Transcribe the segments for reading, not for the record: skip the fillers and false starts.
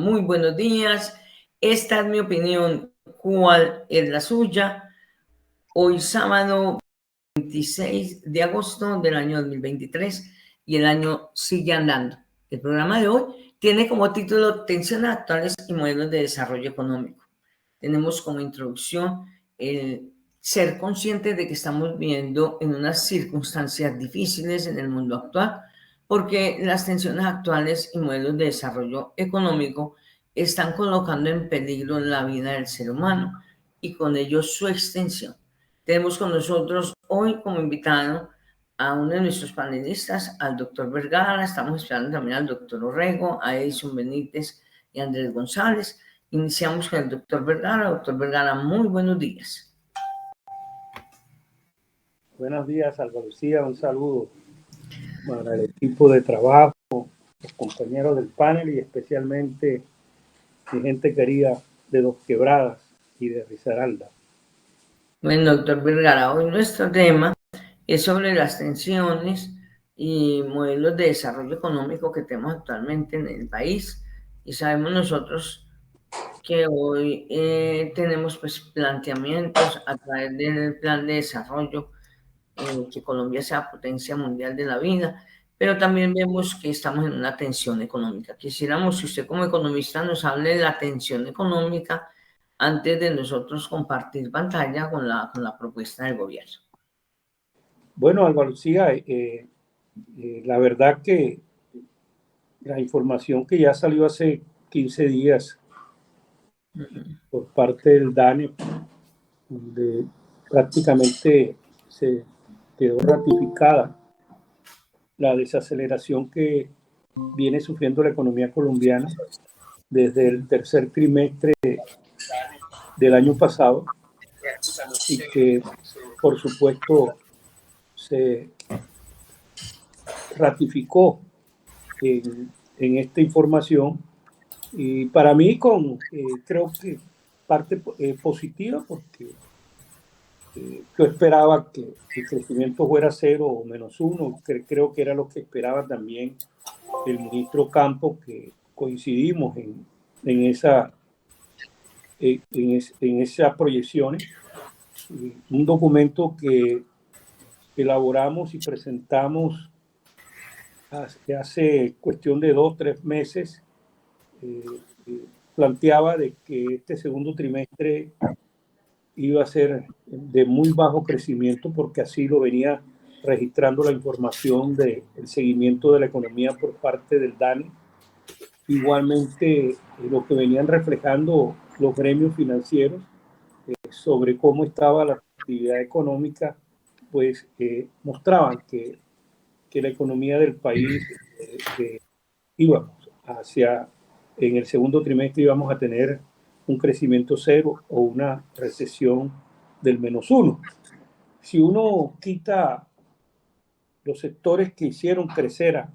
Muy buenos días. Esta es mi opinión. ¿Cuál es la suya? Hoy sábado 26 de agosto del año 2023 y el año sigue andando. El programa de hoy tiene como título Tensiones actuales y modelos de desarrollo económico. Tenemos como introducción el ser conscientes de que estamos viviendo en unas circunstancias difíciles en el mundo actual, porque las tensiones actuales y modelos de desarrollo económico están colocando en peligro la vida del ser humano y con ello su extensión. Tenemos con nosotros hoy como invitado a uno de nuestros panelistas, al doctor Vergara. Estamos esperando también al doctor Orrego, a Edison Benítez y a Andrés González. Iniciamos con el doctor Vergara. Doctor Vergara, muy buenos días. Buenos días, Alba Lucía. Un saludo para el equipo de trabajo, los compañeros del panel y especialmente mi gente querida de Dos Quebradas y de Risaralda. Bueno, doctor Vergara, hoy nuestro tema es sobre las tensiones y modelos de desarrollo económico que tenemos actualmente en el país. Y sabemos nosotros que hoy tenemos pues planteamientos a través del plan de desarrollo, que Colombia sea potencia mundial de la vida, pero también vemos que estamos en una tensión económica. Quisiéramos que usted como economista nos hable de la tensión económica antes de nosotros compartir pantalla con la propuesta del gobierno. Bueno, Alba Lucía, la verdad que la información que ya salió hace 15 días por parte del DANE, donde prácticamente se quedó ratificada la desaceleración que viene sufriendo la economía colombiana desde el tercer trimestre del año pasado y que, por supuesto, se ratificó en esta información. Y para mí, creo que parte positiva, porque yo esperaba que el crecimiento fuera 0 o -1, creo que era lo que esperaba también el ministro Campos, que coincidimos en esas proyecciones. Un documento que elaboramos y presentamos hace cuestión de 2 o 3 meses, planteaba de que este segundo trimestre iba a ser de muy bajo crecimiento, porque así lo venía registrando la información del seguimiento de la economía por parte del DANE. Igualmente, lo que venían reflejando los gremios financieros sobre cómo estaba la actividad económica, pues mostraban que la economía del país íbamos hacia, en el segundo trimestre íbamos a tener un crecimiento 0 o una recesión del -1. Si uno quita los sectores que hicieron crecer a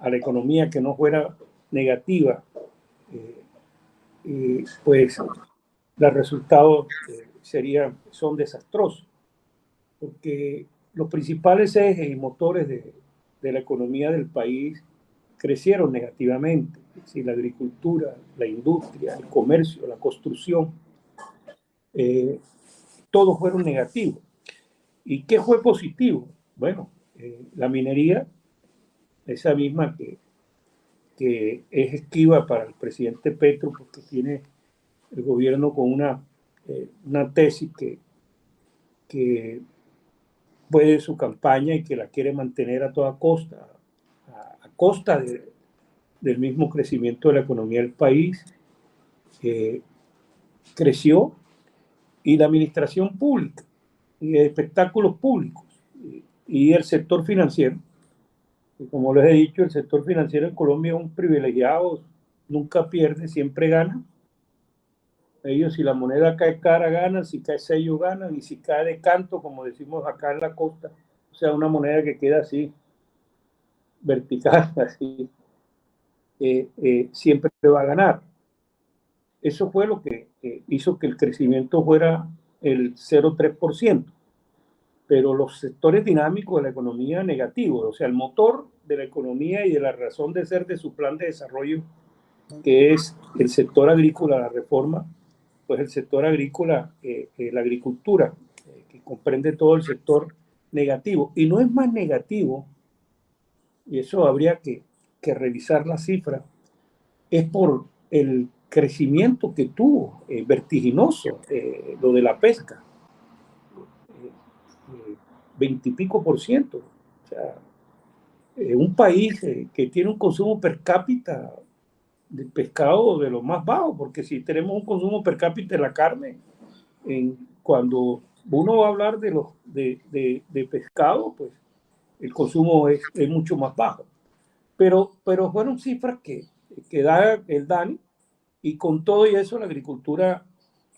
la economía, que no fuera negativa, pues los resultados son desastrosos, porque los principales ejes y motores de la economía del país crecieron negativamente. Es decir, la agricultura, la industria, el comercio, la construcción, todos fueron negativos. ¿Y qué fue positivo? Bueno, la minería, esa misma que es esquiva para el presidente Petro, porque tiene el gobierno con una tesis que puede su campaña y que la quiere mantener a toda costa, a costa del mismo crecimiento de la economía del país, creció. Y la administración pública y de espectáculos públicos y el sector financiero. Y como les he dicho, el sector financiero en Colombia es un privilegiado, nunca pierde, siempre gana. Ellos, si la moneda cae cara, ganan; si cae sello, ganan; y si cae de canto, como decimos acá en la costa, o sea, una moneda que queda así, vertical, así, siempre va a ganar. Eso fue lo que hizo que el crecimiento fuera el 0,3%. Pero los sectores dinámicos de la economía negativos, o sea, el motor de la economía y de la razón de ser de su plan de desarrollo que es el sector agrícola, la reforma, pues el sector agrícola, la agricultura, que comprende todo el sector negativo. Y no es más negativo, y eso habría que revisar la cifra, es por el crecimiento que tuvo, vertiginoso, lo de la pesca, 20 y pico %. O sea, un país que tiene un consumo per cápita de pescado de lo más bajo, porque si tenemos un consumo per cápita de la carne, cuando uno va a hablar de pescado, pues el consumo es mucho más bajo. Pero fueron cifras que da el DANI, y con todo y eso la agricultura,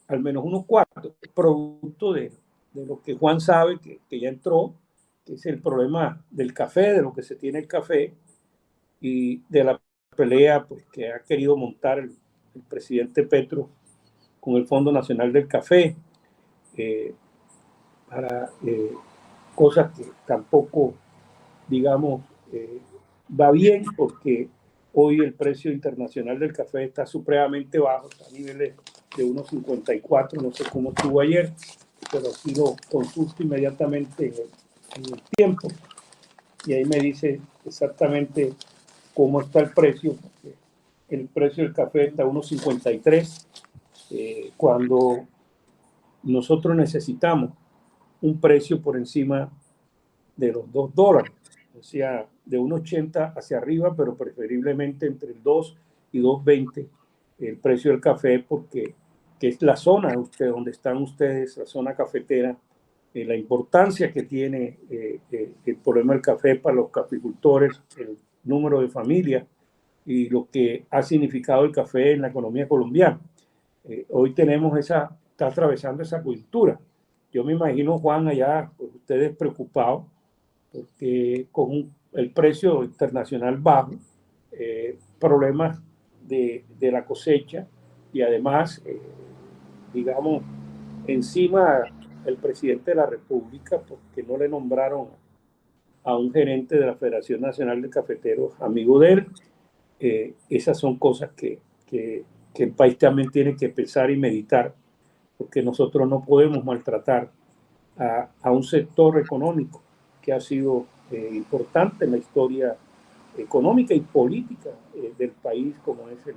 al menos unos cuartos, producto de lo que Juan sabe, que ya entró, que es el problema del café, de lo que se tiene el café, y de la pelea pues, que ha querido montar el presidente Petro con el Fondo Nacional del Café, para cosas que tampoco, digamos, va bien, porque hoy el precio internacional del café está supremamente bajo, está a niveles de 1,54, no sé cómo estuvo ayer, pero aquí lo consulto inmediatamente en el tiempo, y ahí me dice exactamente cómo está el precio. El precio del café está a 1,53, cuando nosotros necesitamos un precio por encima de los $2, o sea, de 1,80 hacia arriba, pero preferiblemente entre el 2 y 2,20 el precio del café, porque que es la zona donde están ustedes, la zona cafetera, la importancia que tiene el problema del café para los caficultores, el número de familias y lo que ha significado el café en la economía colombiana. Hoy está atravesando esa coyuntura. Yo me imagino, Juan, allá, pues ustedes preocupados, porque con el precio internacional bajo, problemas de la cosecha, y además, digamos, encima el presidente de la República, porque no le nombraron a un gerente de la Federación Nacional de Cafeteros, amigo de él. Esas son cosas que el país también tiene que pensar y meditar, porque nosotros no podemos maltratar a un sector económico que ha sido importante en la historia económica y política del país, como es el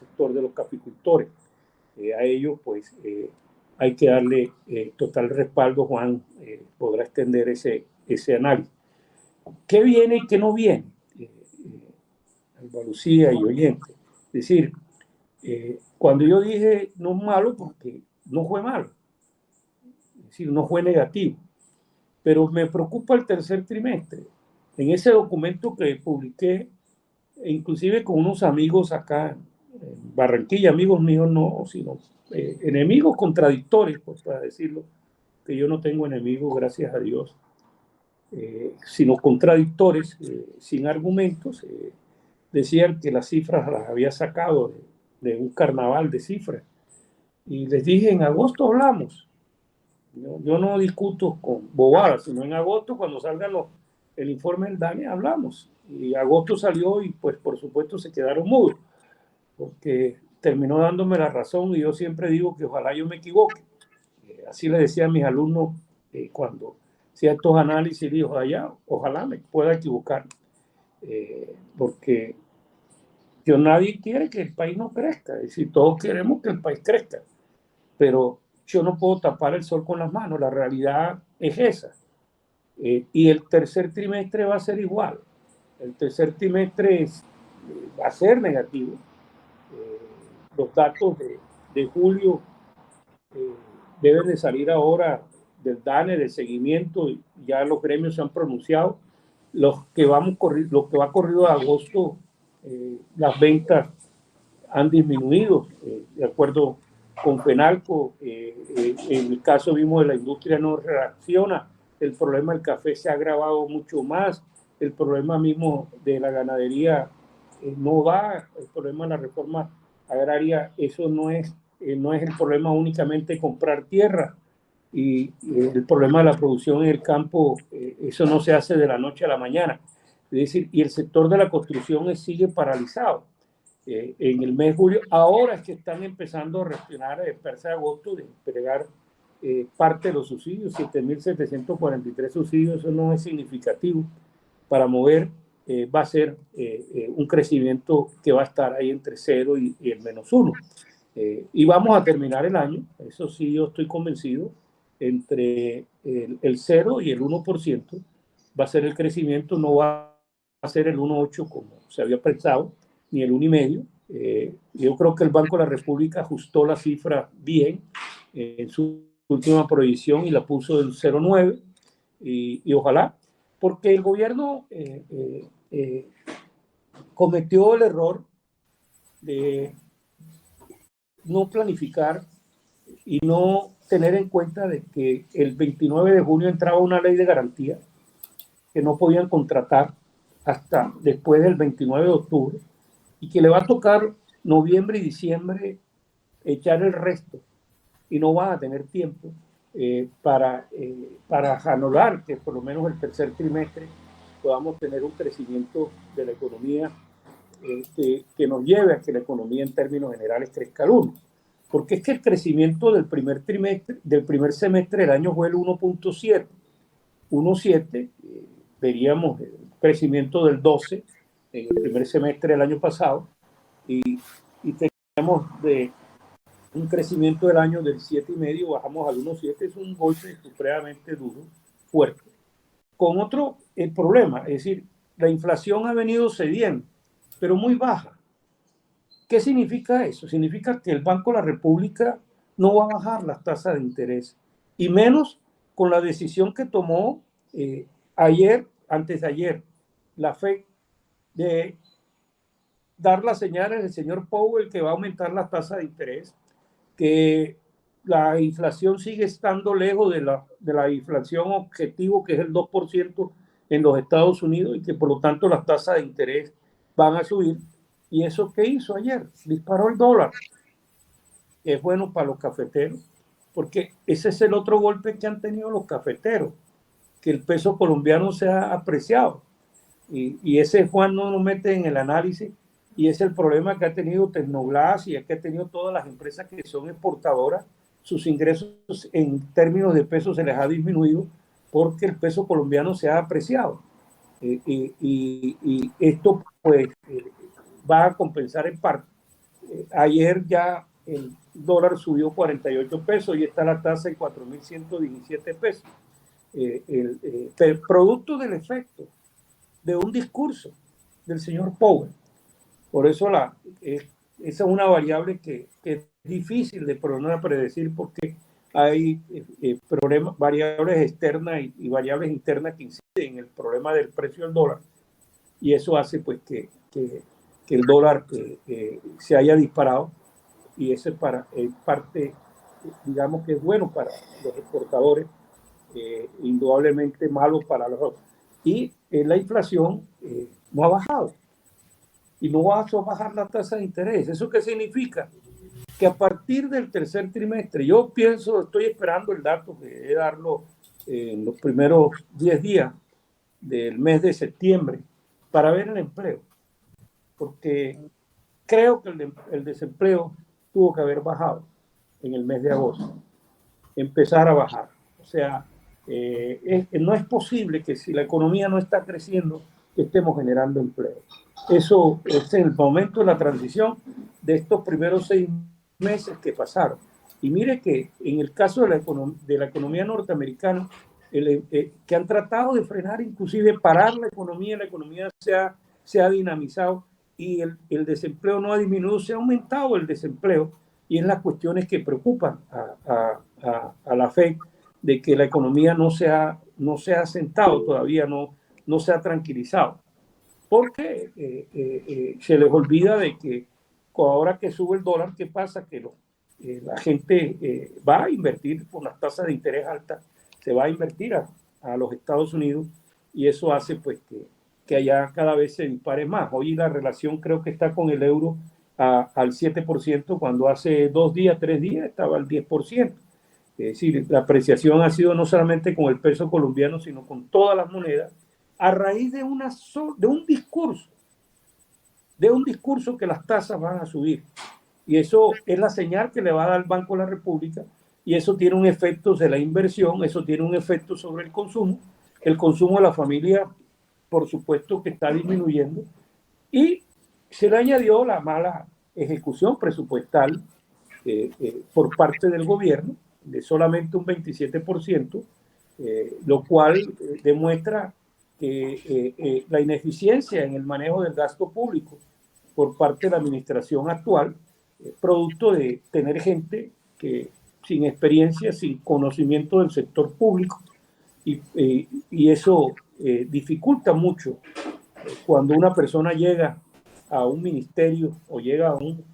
sector de los caficultores. A ellos, pues, hay que darle total respaldo. Juan podrá extender ese análisis. ¿Qué viene y qué no viene? Alba Lucía y oyente. Es decir, cuando yo dije no es malo, porque no fue malo, es decir, no fue negativo, pero me preocupa el tercer trimestre. En ese documento que publiqué, inclusive con unos amigos acá en Barranquilla, amigos míos no, sino enemigos contradictorios, pues, para decirlo, que yo no tengo enemigos, gracias a Dios, sino contradictores, sin argumentos. Decían que las cifras las había sacado de un carnaval de cifras. Y les dije, en agosto hablamos. Yo no discuto con bobadas, sino en agosto, cuando salga el informe del DANE, hablamos. Y agosto salió y, pues, por supuesto, se quedaron mudos, porque terminó dándome la razón, y yo siempre digo que ojalá yo me equivoque. Así le decía a mis alumnos cuando hacía estos análisis, dijo allá, ojalá me pueda equivocar, porque nadie quiere que el país no crezca, es decir, todos queremos que el país crezca, pero yo no puedo tapar el sol con las manos, la realidad es esa. Y el tercer trimestre va a ser igual, el tercer trimestre va a ser negativo. Los datos de julio deben de salir ahora del DANE, del seguimiento, ya los gremios se han pronunciado. Los que va corrido de agosto, las ventas han disminuido, de acuerdo con FENALCO. En el caso mismo de la industria no reacciona, el problema del café se ha agravado mucho más, el problema mismo de la ganadería no va, el problema de la reforma agraria, eso no es el problema únicamente comprar tierra, y el problema de la producción en el campo, eso no se hace de la noche a la mañana. Es decir, y el sector de la construcción sigue paralizado. en el mes de julio. Ahora es que están empezando a reaccionar a después de agosto de entregar parte de los subsidios, 7.743 subsidios. Eso no es significativo para mover. Va a ser un crecimiento que va a estar ahí entre 0 y el -1. Y vamos a terminar el año, eso sí, yo estoy convencido, entre el 0 y el 1% va a ser el crecimiento. No va a ser el 1,8 como se había pensado, ni el 1,5. Yo creo que el Banco de la República ajustó la cifra bien en su última proyección y la puso en 0,9, y ojalá, porque el gobierno cometió el error de no planificar y no tener en cuenta de que el 29 de junio entraba una ley de garantía que no podían contratar hasta después del 29 de octubre, y que le va a tocar noviembre y diciembre echar el resto, y no van a tener tiempo para anular que por lo menos el tercer trimestre podamos tener un crecimiento de la economía que nos lleve a que la economía en términos generales crezca al 1. Porque es que el crecimiento del primer semestre del año fue el 1,7. 1,7, veríamos el crecimiento del 12 en el primer semestre del año pasado, y teníamos de un crecimiento del año del 7,5, bajamos al 1,7. Es un golpe supremamente duro, fuerte. Con otro problema, es decir, la inflación ha venido cediendo, pero muy baja. ¿Qué significa eso? Significa que el Banco de la República no va a bajar las tasas de interés, y menos con la decisión que tomó antes de ayer, la FED, de dar las señales del señor Powell que va a aumentar las tasas de interés, que la inflación sigue estando lejos de la inflación objetivo, que es el 2% en los Estados Unidos, y que por lo tanto las tasas de interés van a subir. ¿Y eso qué hizo ayer? Disparó el dólar. Es bueno para los cafeteros, porque ese es el otro golpe que han tenido los cafeteros, que el peso colombiano se ha apreciado. Y ese Juan no lo mete en el análisis, y es el problema que ha tenido Tecnoglass y que ha tenido todas las empresas que son exportadoras. Sus ingresos en términos de peso se les ha disminuido porque el peso colombiano se ha apreciado. Y esto pues va a compensar en parte. Ayer ya el dólar subió 48 pesos y está la tasa en 4.117 pesos. El producto del efecto de un discurso del señor Powell. Por eso esa es una variable que es difícil de predecir, porque hay variables externas y variables internas que inciden en el problema del precio del dólar, y eso hace pues que el dólar se haya disparado, y eso es parte, digamos, que es bueno para los exportadores, indudablemente malo para los otros. Y la inflación no ha bajado, y no va a bajar la tasa de interés. ¿Eso qué significa? Que a partir del tercer trimestre, yo pienso, estoy esperando el dato que he darlo en los primeros 10 días del mes de septiembre, para ver el empleo, porque creo que el desempleo tuvo que haber bajado en el mes de agosto, empezar a bajar. O sea, no es posible que si la economía no está creciendo, estemos generando empleo. Eso es el momento de la transición de estos primeros 6 meses que pasaron. Y mire que en el caso de la economía norteamericana, que han tratado de frenar, inclusive parar la economía se ha dinamizado, y el desempleo no ha disminuido, se ha aumentado el desempleo, y es las cuestiones que preocupan a la FED, de que la economía no se ha asentado todavía, no se ha tranquilizado, porque se les olvida de que ahora que sube el dólar, ¿qué pasa? Que la gente va a invertir por las tasas de interés altas, se va a invertir a los Estados Unidos, y eso hace pues que allá cada vez se dispare más. Hoy la relación creo que está con el euro al 7%, cuando hace 2 días, 3 días estaba al 10%. Es decir, la apreciación ha sido no solamente con el peso colombiano, sino con todas las monedas, a raíz de un discurso dé un discurso que las tasas van a subir. Y eso es la señal que le va a dar el Banco de la República, y eso tiene un efecto sobre la inversión, eso tiene un efecto sobre el consumo. El consumo de la familia, por supuesto, que está disminuyendo, y se le añadió la mala ejecución presupuestal por parte del gobierno, de solamente un 27%, lo cual demuestra que la ineficiencia en el manejo del gasto público por parte de la administración actual, producto de tener gente que sin experiencia, sin conocimiento del sector público, y eso dificulta mucho cuando una persona llega a un ministerio o llega a un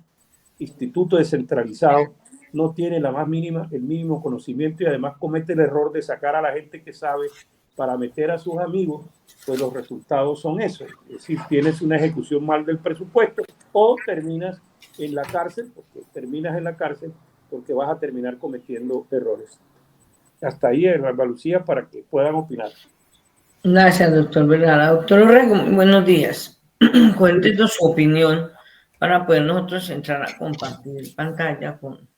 instituto descentralizado, no tiene la más mínima, el mínimo conocimiento, y además comete el error de sacar a la gente que sabe para meter a sus amigos, pues los resultados son esos. Es decir, tienes una ejecución mal del presupuesto o terminas en la cárcel, porque vas a terminar cometiendo errores. Hasta ahí, Alba Lucía, para que puedan opinar. Gracias, doctor Vergara. Doctor Orrego, buenos días. Cuéntenos su opinión para poder nosotros entrar a compartir pantalla con...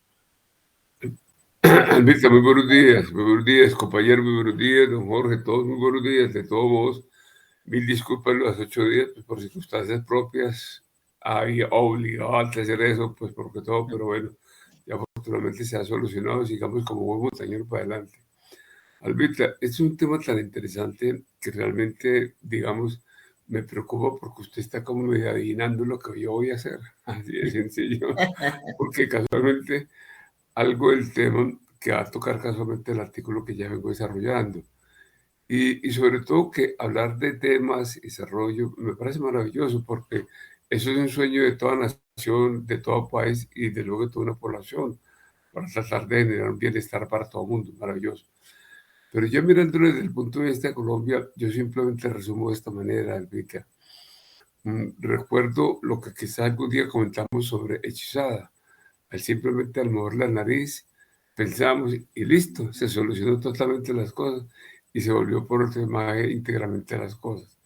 Albita, muy buenos días, compañero, muy buenos días, don Jorge, todos muy buenos días, de todos modos, mil disculpas los 8 días, pues, por circunstancias propias, había obligado a hacer eso, pues porque todo, pero bueno, ya afortunadamente se ha solucionado, sigamos como buen montañero para adelante. Albita, este es un tema tan interesante que realmente, digamos, me preocupa porque usted está como medio adivinando lo que yo voy a hacer, así de sencillo, porque casualmente algo del tema que va a tocar casualmente el artículo que ya vengo desarrollando. Y sobre todo que hablar de temas y desarrollo me parece maravilloso porque eso es un sueño de toda nación, de todo país y de luego de toda una población para tratar de generar un bienestar para todo el mundo, maravilloso. Pero yo mirándolo desde el punto de vista de Colombia, yo simplemente resumo de esta manera, Elvita. Recuerdo lo que quizás algún día comentamos sobre Hechizada. Simplemente al mover la nariz, pensamos y listo, se solucionó totalmente las cosas y se volvió por otro imagen íntegramente las cosas.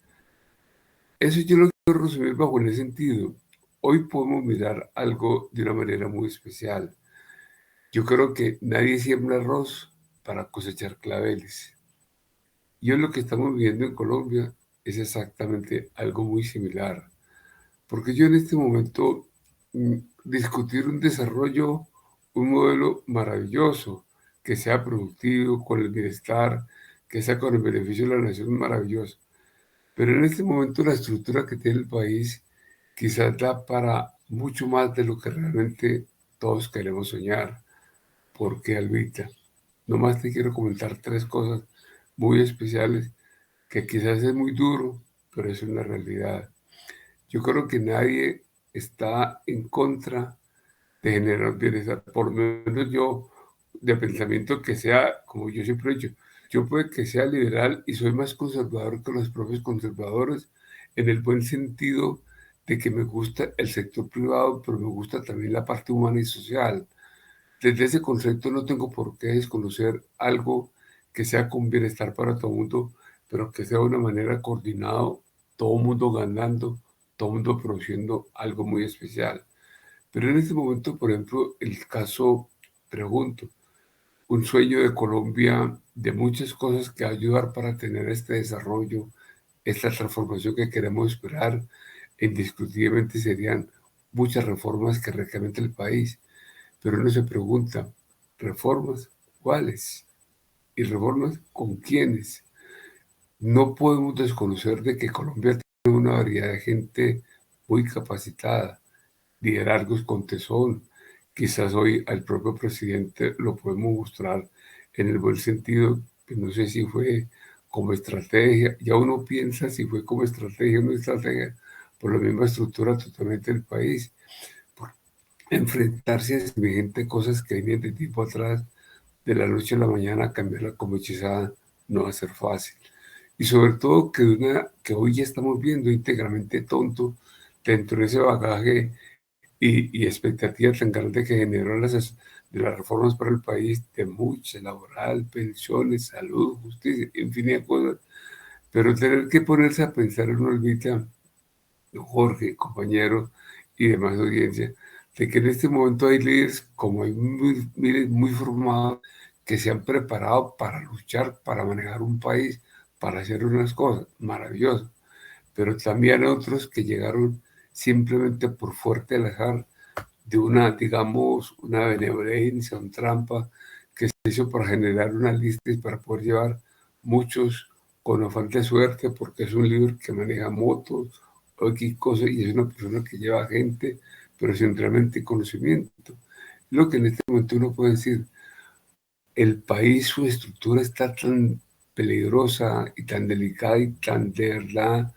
Eso yo lo quiero resumir bajo en ese sentido. Hoy podemos mirar algo de una manera muy especial. Yo creo que nadie siembra arroz para cosechar claveles. Y hoy lo que estamos viviendo en Colombia es exactamente algo muy similar. Porque yo en este momento discutir un desarrollo, un modelo maravilloso, que sea productivo, con el bienestar, que sea con el beneficio de la nación, maravilloso. Pero en este momento la estructura que tiene el país quizás da para mucho más de lo que realmente todos queremos soñar. Porque, Albita, nomás te quiero comentar 3 cosas muy especiales que quizás es muy duro, pero es una realidad. Yo creo que nadie está en contra de generar bienestar, por lo menos yo, de pensamiento que sea, como yo siempre he dicho, yo puede que sea liberal y soy más conservador que los propios conservadores, en el buen sentido de que me gusta el sector privado, pero me gusta también la parte humana y social. Desde ese concepto no tengo por qué desconocer algo que sea con bienestar para todo el mundo, pero que sea de una manera coordinada, todo el mundo ganando, todo el mundo produciendo algo muy especial. Pero en este momento, por ejemplo, el caso, pregunto, un sueño de Colombia de muchas cosas que ayudar para tener este desarrollo, esta transformación que queremos esperar, indiscutiblemente serían muchas reformas que requieren el país. Pero uno se pregunta, ¿reformas cuáles? ¿Y reformas con quiénes? No podemos desconocer de que Colombia tiene una variedad de gente muy capacitada, liderazgos con tesón. Quizás hoy al propio presidente lo podemos mostrar en el buen sentido, que no sé si fue como estrategia, ya uno piensa si fue como estrategia o no estrategia, por la misma estructura totalmente del país. Por enfrentarse a semejante cosas que vienen de tiempo atrás, de la noche a la mañana, cambiarla como hechizada, no va a ser fácil. Y sobre todo que hoy ya estamos viendo íntegramente tonto dentro de ese bagaje y expectativa tan grande que generó de las reformas para el país, de mucha laboral, pensiones, salud, justicia, infinidad de cosas. Pero tener que ponerse a pensar en una olvida Jorge, compañeros y demás audiencia, de que en este momento hay líderes, como hay líderes muy formados, que se han preparado para luchar, para manejar un país, para hacer unas cosas maravillosas, pero también hay otros que llegaron simplemente por fuerte al azar de una, digamos, una benevolencia, una trampa que se hizo para generar una lista y para poder llevar muchos con afán de suerte, porque es un líder que maneja motos o X cosas y es una persona que lleva gente, pero sin realmente conocimiento. Lo que en este momento uno puede decir, el país, su estructura está tan peligrosa y tan delicada y tan de verdad,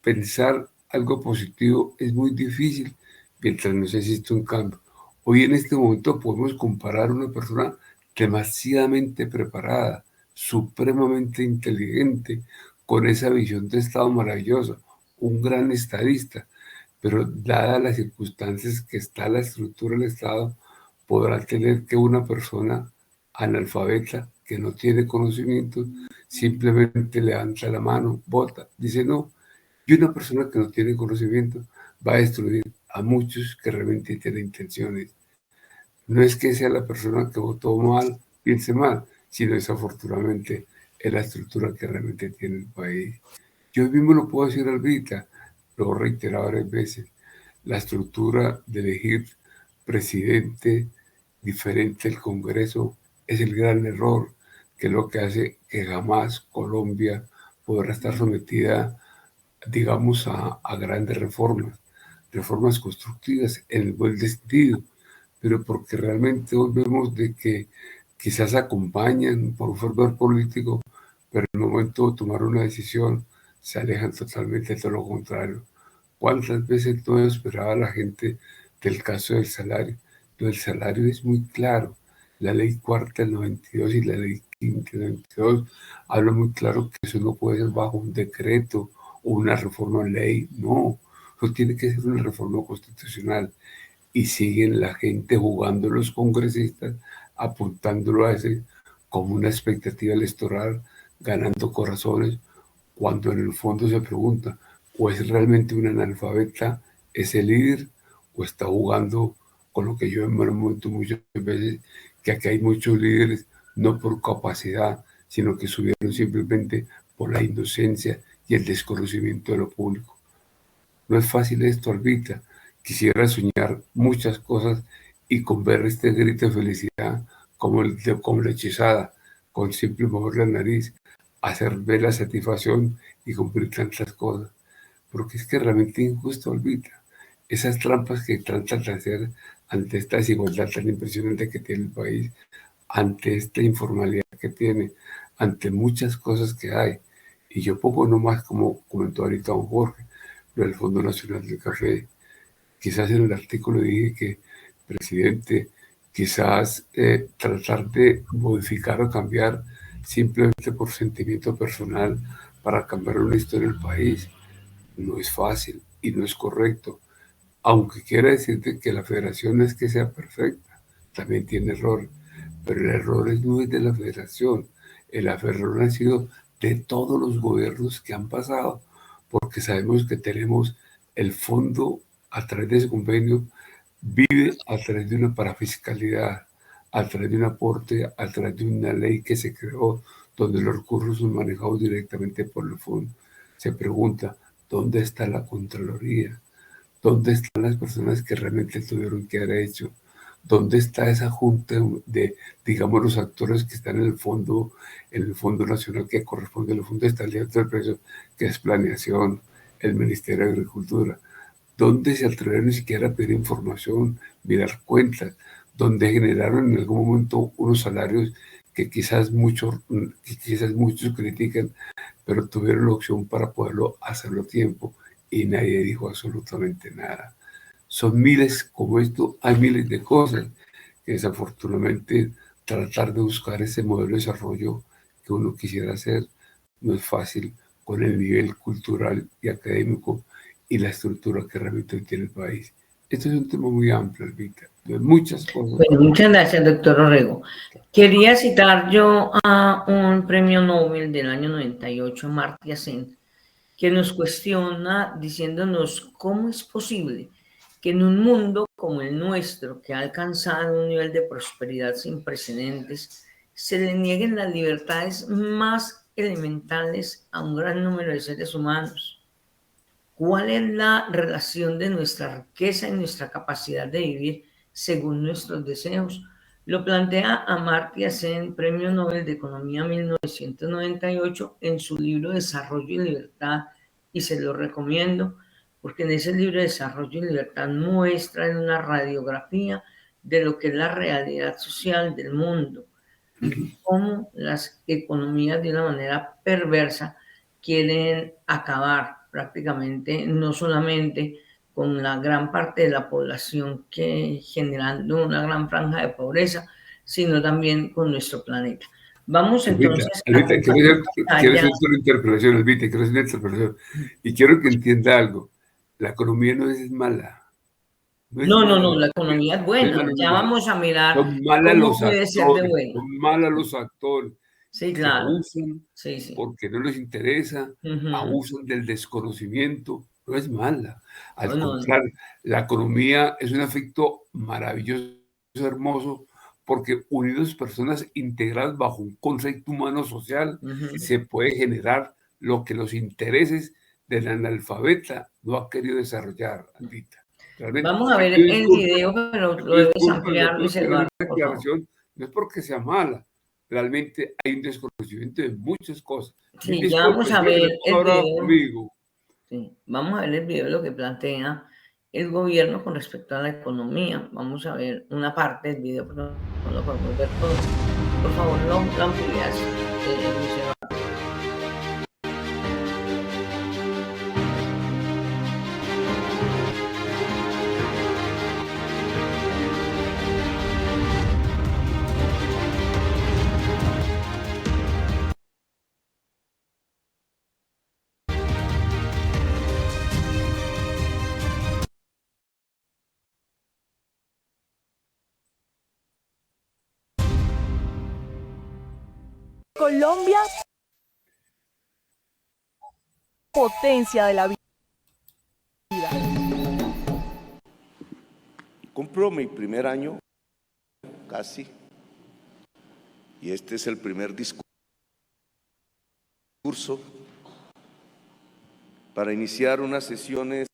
pensar algo positivo es muy difícil mientras no se existe un cambio. Hoy en este momento podemos comparar a una persona demasiadamente preparada, supremamente inteligente, con esa visión de Estado maravillosa, un gran estadista, pero dadas las circunstancias que está la estructura del Estado, podrá tener que una persona analfabeta que no tiene conocimiento simplemente levanta la mano, vota, dice no, y una persona que no tiene conocimiento va a destruir a muchos que realmente tienen intenciones. No es que sea la persona que votó mal, piense mal, sino desafortunadamente es la estructura que realmente tiene el país. Yo mismo lo puedo decir ahorita, lo he reiterado varias veces, la estructura de elegir presidente diferente del Congreso es el gran error, que es lo que hace que jamás Colombia podrá estar sometida, digamos, a grandes reformas constructivas en el buen sentido, pero porque realmente hoy vemos de que quizás acompañan por un fervor político, pero en el momento de tomar una decisión se alejan totalmente de todo lo contrario. ¿Cuántas veces no esperaba la gente del caso del salario? Lo del salario es muy claro. La ley cuarta del 92 y la ley quinta del 92 habla muy claro que eso no puede ser bajo un decreto o una reforma de ley. No, eso tiene que ser una reforma constitucional. Y siguen la gente jugando, los congresistas, apuntándolo a ese como una expectativa electoral, ganando corazones, cuando en el fondo se pregunta, ¿o es realmente un analfabeta ese líder o está jugando con lo que yo me pregunto muchas veces, que aquí hay muchos líderes no por capacidad, sino que subieron simplemente por la inocencia y el desconocimiento de lo público? No es fácil esto, Albita. Quisiera soñar muchas cosas y con ver este grito de felicidad como como la hechizada, con simple mover la nariz, hacer ver la satisfacción y cumplir tantas cosas. Porque es que realmente injusto, Albita. Esas trampas que tratan de hacer ante esta desigualdad tan impresionante que tiene el país, ante esta informalidad que tiene, ante muchas cosas que hay. Y yo pongo nomás, como comentó ahorita don Jorge, lo del Fondo Nacional del Café. Quizás en el artículo dije que, presidente, quizás tratar de modificar o cambiar simplemente por sentimiento personal para cambiar una historia del país no es fácil y no es correcto. Aunque quiera decirte que la federación no es que sea perfecta, también tiene errores, pero el error no es de la federación, el error ha sido de todos los gobiernos que han pasado, porque sabemos que tenemos el fondo a través de ese convenio, vive a través de una parafiscalidad, a través de un aporte, a través de una ley que se creó donde los recursos son manejados directamente por el fondo. Se pregunta, ¿dónde está la Contraloría? ¿Dónde están las personas que realmente tuvieron que haber hecho? ¿Dónde está esa junta de, digamos, los actores que están en el Fondo Nacional que corresponde al Fondo de Estabilidad del Precio, que es Planeación, el Ministerio de Agricultura? ¿Dónde se atrevieron ni siquiera a pedir información, mirar cuentas? ¿Dónde generaron en algún momento unos salarios que quizás muchos critican, pero tuvieron la opción para poderlo hacerlo a tiempo y nadie dijo absolutamente nada? Son miles, como esto, hay miles de cosas que desafortunadamente tratar de buscar ese modelo de desarrollo que uno quisiera hacer no es fácil con el nivel cultural y académico y la estructura que realmente tiene el país. Esto es un tema muy amplio, Albita, de muchas cosas. Bueno, muchas gracias, doctor Orrego. Quería citar yo a un premio Nobel del año 98, Amartya Sen, que nos cuestiona diciéndonos cómo es posible que en un mundo como el nuestro, que ha alcanzado un nivel de prosperidad sin precedentes, se le nieguen las libertades más elementales a un gran número de seres humanos. ¿Cuál es la relación de nuestra riqueza y nuestra capacidad de vivir según nuestros deseos? Lo plantea Amartya Sen, Premio Nobel de Economía 1998, en su libro Desarrollo y Libertad, y se lo recomiendo porque en ese libro Desarrollo y Libertad muestra en una radiografía de lo que es la realidad social del mundo y cómo las economías de una manera perversa quieren acabar prácticamente no solamente con la gran parte de la población que generando una gran franja de pobreza, sino también con nuestro planeta. Vamos entonces Albita, a quiero allá. hacer una interpelación, Albita, quiero hacer una interpelación. Y quiero que entienda algo. La economía no es mala. No es No, mala. la economía es No es buena. mala, no Ya es mala. vamos a mirar Son malas cómo los puede ser de actores, buena. son malas los actores Sí, que claro. abusan Sí. porque no les interesa, abusan del desconocimiento. No es mala. Al No. contrario, la economía es un efecto maravilloso, hermoso, porque unidos personas integradas bajo un concepto humano social, se puede generar lo que los intereses del analfabeta no ha querido desarrollar, Albita. Realmente, Vamos a ver pido el disculpas, video, pero lo pido debes disculpas, le ampliar, pido Luis que haga Eduardo, una por favor. declaración, no es porque sea mala, realmente hay un desconocimiento de muchas cosas. Sí, ya vamos a yo que ver no el puedo hablar video. conmigo. Sí, vamos a ver el video de lo que plantea el gobierno con respecto a la economía. Vamos a ver una parte del video, pero no lo podemos ver todo. Por favor, lo amplías, Luis Eduardo. Colombia, potencia de la vida. Cumplo mi primer año, casi, y este es el primer discurso para iniciar unas sesiones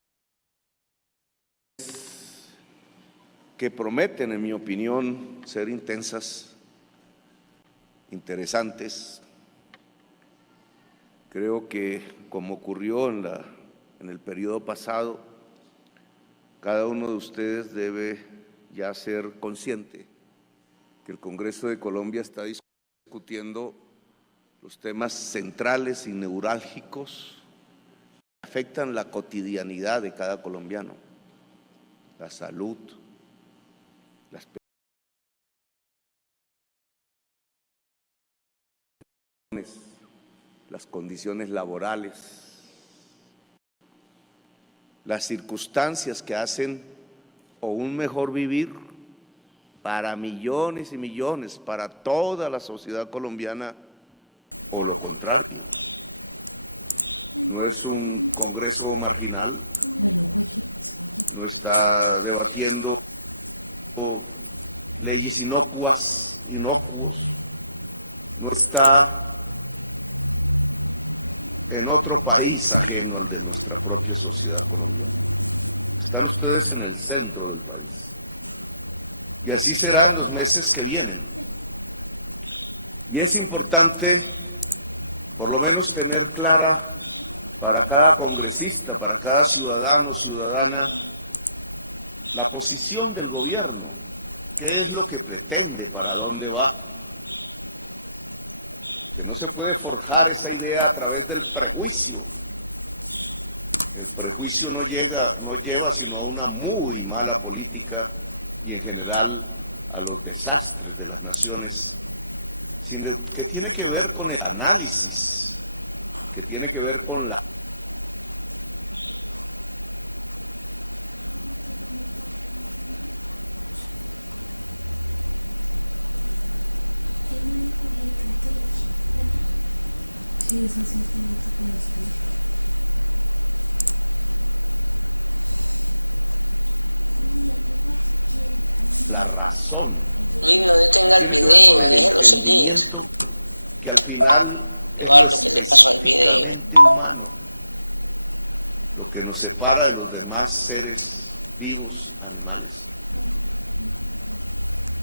que prometen, en mi opinión, ser intensas, interesantes. Creo que, como ocurrió en el periodo pasado, cada uno de ustedes debe ya ser consciente que el Congreso de Colombia está discutiendo los temas centrales y neurálgicos que afectan la cotidianidad de cada colombiano: la salud, las pensiones, las condiciones laborales, las circunstancias que hacen o un mejor vivir para millones y millones, para toda la sociedad colombiana, o lo contrario. No es un congreso marginal, no está debatiendo leyes inocuos, no está en otro país ajeno al de nuestra propia sociedad colombiana. Están ustedes en el centro del país. Y así será en los meses que vienen. Y es importante, por lo menos, tener clara para cada congresista, para cada ciudadano o ciudadana, la posición del gobierno. ¿Qué es lo que pretende? ¿Para dónde va? Que no se puede forjar esa idea a través del prejuicio. El prejuicio no lleva sino a una muy mala política y en general a los desastres de las naciones, sino que tiene que ver con el análisis, que tiene que ver con la la razón, que tiene que ver con el entendimiento que al final es lo específicamente humano, lo que nos separa de los demás seres vivos, animales.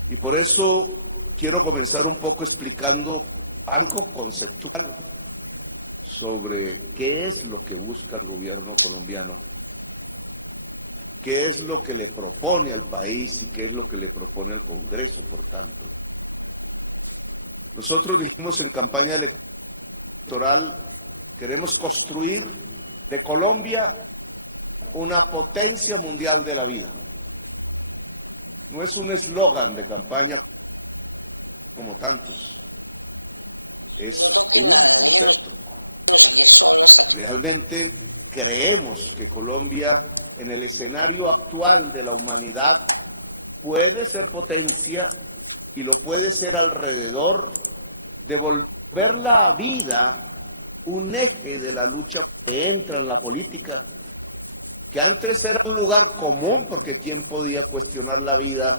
Y por eso quiero comenzar un poco explicando algo conceptual sobre qué es lo que busca el gobierno colombiano, qué es lo que le propone al país y qué es lo que le propone al Congreso, por tanto. Nosotros dijimos en campaña electoral, queremos construir de Colombia una potencia mundial de la vida. No es un eslogan de campaña como tantos, es un concepto. Realmente creemos que Colombia, en el escenario actual de la humanidad, puede ser potencia y lo puede ser alrededor de volver la vida un eje de la lucha que entra en la política, que antes era un lugar común, porque ¿quién podía cuestionar la vida?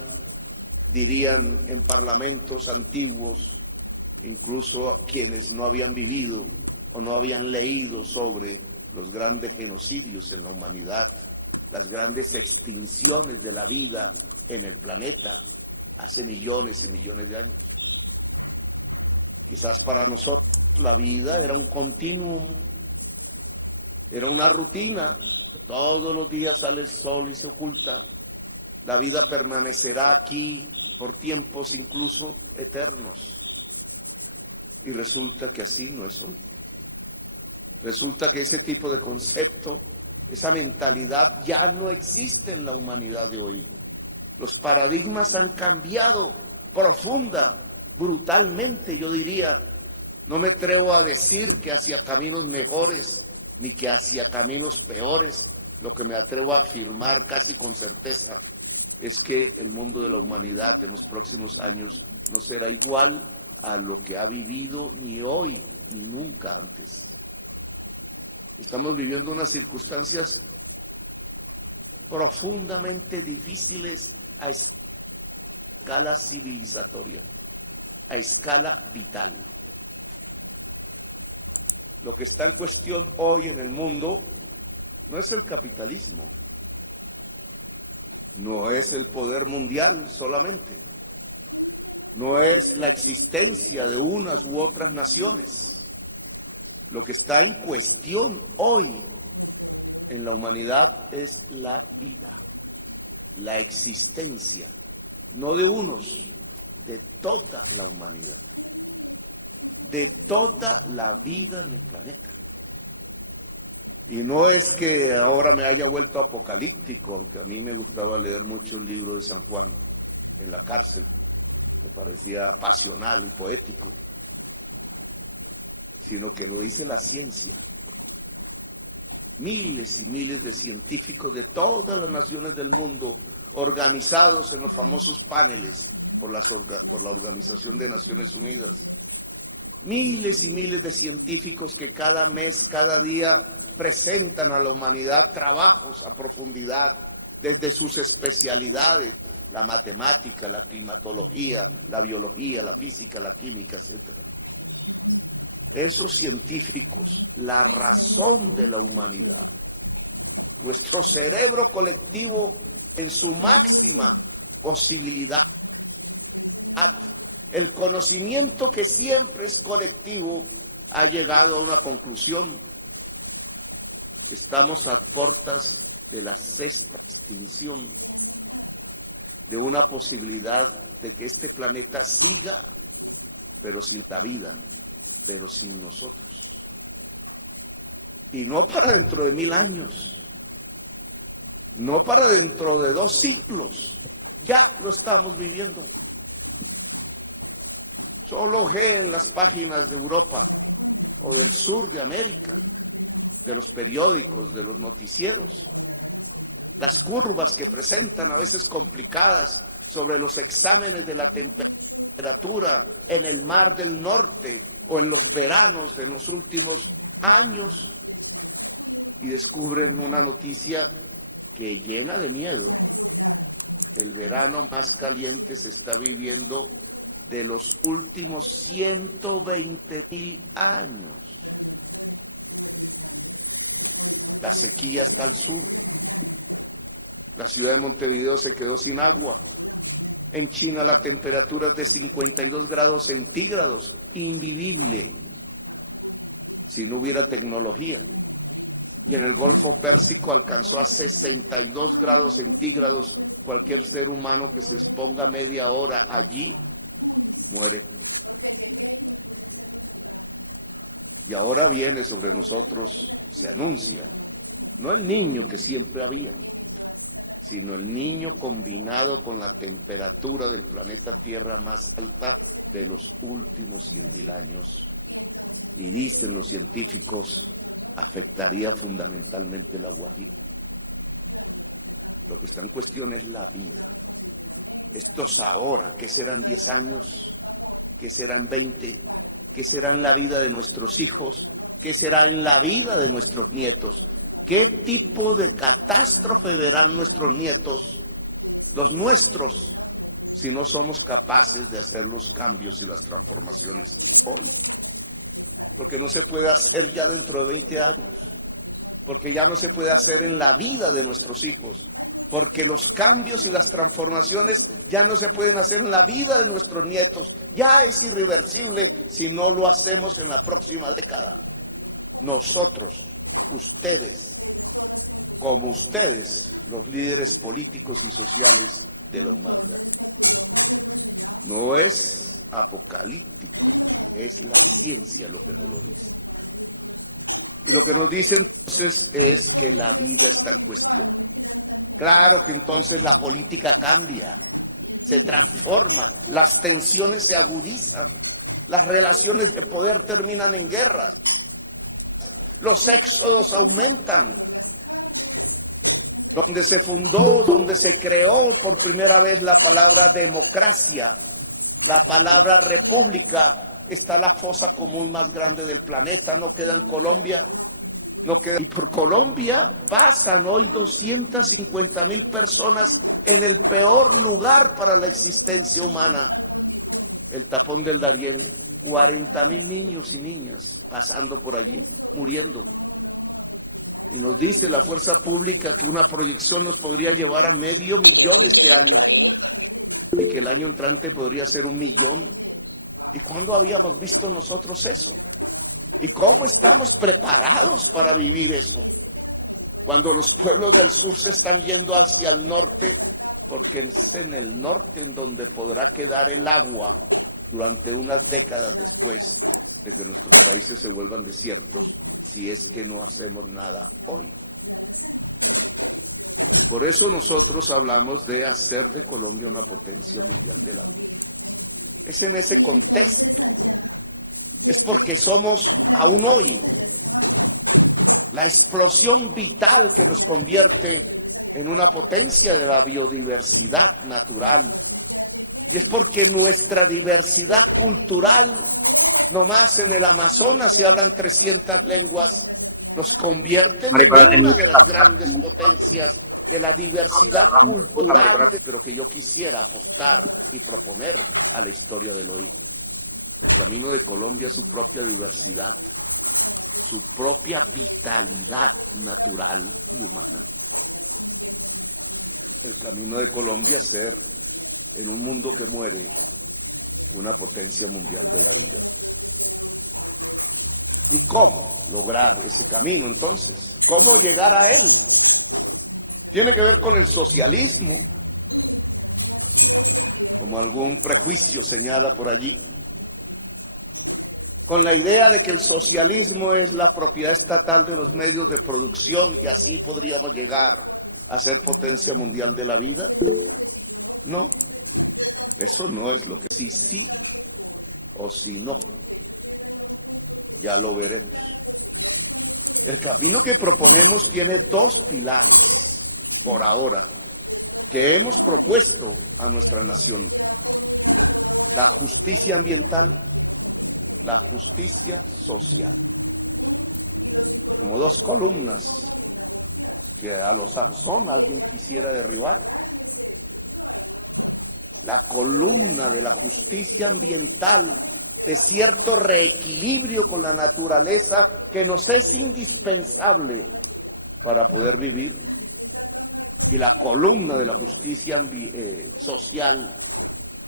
Dirían en parlamentos antiguos, incluso quienes no habían vivido o no habían leído sobre los grandes genocidios en la humanidad, las grandes extinciones de la vida en el planeta hace millones y millones de años. Quizás para nosotros la vida era un continuum, era una rutina. Todos los días sale el sol y se oculta. La vida permanecerá aquí por tiempos incluso eternos. Y resulta que así no es hoy. Resulta que ese tipo de concepto, esa mentalidad ya no existe en la humanidad de hoy. Los paradigmas han cambiado profunda, brutalmente, yo diría. No me atrevo a decir que hacia caminos mejores, ni que hacia caminos peores. Lo que me atrevo a afirmar casi con certeza es que el mundo de la humanidad en los próximos años no será igual a lo que ha vivido ni hoy ni nunca antes. Estamos viviendo unas circunstancias profundamente difíciles a escala civilizatoria, a escala vital. Lo que está en cuestión hoy en el mundo no es el capitalismo, no es el poder mundial solamente, no es la existencia de unas u otras naciones. Lo que está en cuestión hoy en la humanidad es la vida, la existencia, no de unos, de toda la humanidad, de toda la vida en el planeta. Y no es que ahora me haya vuelto apocalíptico, aunque a mí me gustaba leer mucho el libro de San Juan en la cárcel, me parecía pasional y poético, sino que lo dice la ciencia. Miles y miles de científicos de todas las naciones del mundo, organizados en los famosos paneles por la Organización de Naciones Unidas. Miles y miles de científicos que cada mes, cada día presentan a la humanidad trabajos a profundidad desde sus especialidades, la matemática, la climatología, la biología, la física, la química, etc. Esos científicos, la razón de la humanidad, nuestro cerebro colectivo en su máxima posibilidad, el conocimiento que siempre es colectivo, ha llegado a una conclusión. Estamos a puertas de la sexta extinción, de una posibilidad de que este planeta siga, pero sin la vida, pero sin nosotros. Y no para dentro de 1000 años, no para dentro de 2 siglos, ya lo estamos viviendo. Solo en las páginas de Europa o del sur de América, de los periódicos, de los noticieros, las curvas que presentan a veces complicadas sobre los exámenes de la temperatura en el Mar del Norte o en los veranos de los últimos años, y descubren una noticia que llena de miedo. el verano más caliente se está viviendo de los últimos 120.000 años. La sequía está al sur. La ciudad de Montevideo se quedó sin agua. En China la temperatura es de 52 grados centígrados, invivible, si no hubiera tecnología. Y en el Golfo Pérsico alcanzó a 62 grados centígrados. Cualquier ser humano que se exponga media hora allí, muere. Y ahora viene sobre nosotros, se anuncia, no el niño que siempre había, sino el niño combinado con la temperatura del planeta Tierra más alta de los últimos 100.000 años. Y dicen los científicos, afectaría fundamentalmente la Guajira. Lo que está en cuestión es la vida. Estos ahora, ¿qué serán 10 años? ¿Qué serán 20? ¿Qué será en la vida de nuestros hijos? ¿Qué será en la vida de nuestros nietos? ¿Qué tipo de catástrofe verán nuestros nietos, los nuestros, si no somos capaces de hacer los cambios y las transformaciones hoy? Porque no se puede hacer ya dentro de 20 años, porque ya no se puede hacer en la vida de nuestros hijos, porque los cambios y las transformaciones ya no se pueden hacer en la vida de nuestros nietos, ya es irreversible si no lo hacemos en la próxima década. Nosotros, ustedes, como ustedes, los líderes políticos y sociales de la humanidad. No es apocalíptico, es la ciencia lo que nos lo dice. Y lo que nos dice entonces es que la vida está en cuestión. Claro que entonces la política cambia, se transforma, las tensiones se agudizan, las relaciones de poder terminan en guerras, los éxodos aumentan. Donde se fundó, donde se creó por primera vez la palabra democracia, la palabra república, está la fosa común más grande del planeta, no queda en Colombia, no queda. Y por Colombia pasan hoy 250.000 personas en el peor lugar para la existencia humana, el tapón del Darién, 40.000 niños y niñas pasando por allí, muriendo. Y nos dice la fuerza pública que una proyección nos podría llevar a 500.000 este año y que el año entrante podría ser 1.000.000. ¿Y cuándo habíamos visto nosotros eso? ¿Y cómo estamos preparados para vivir eso? Cuando los pueblos del sur se están yendo hacia el norte, porque es en el norte en donde podrá quedar el agua durante unas décadas después de que nuestros países se vuelvan desiertos, si es que no hacemos nada hoy. Por eso nosotros hablamos de hacer de Colombia una potencia mundial de la vida. Es en ese contexto, es porque somos aún hoy la explosión vital que nos convierte en una potencia de la biodiversidad natural. Y es porque nuestra diversidad cultural, nomás en el Amazonas se hablan 300 lenguas, nos convierte en una de las grandes potencias de la diversidad cultural, pero que yo quisiera apostar y proponer a la historia del hoy. El camino de Colombia es su propia diversidad, su propia vitalidad natural y humana. El camino de Colombia es ser, en un mundo que muere, una potencia mundial de la vida. ¿Y cómo lograr ese camino entonces? ¿Cómo llegar a él? Tiene que ver con el socialismo, como algún prejuicio señala por allí, con la idea de que el socialismo es la propiedad estatal de los medios de producción y así podríamos llegar a ser potencia mundial de la vida. No, eso no es lo que sí o si no. Ya lo veremos. El camino que proponemos tiene dos pilares, por ahora, que hemos propuesto a nuestra nación. La justicia ambiental, la justicia social. Como dos columnas que a los Sansón alguien quisiera derribar. la columna de la justicia ambiental, de cierto reequilibrio con la naturaleza que nos es indispensable para poder vivir, y la columna de la justicia social,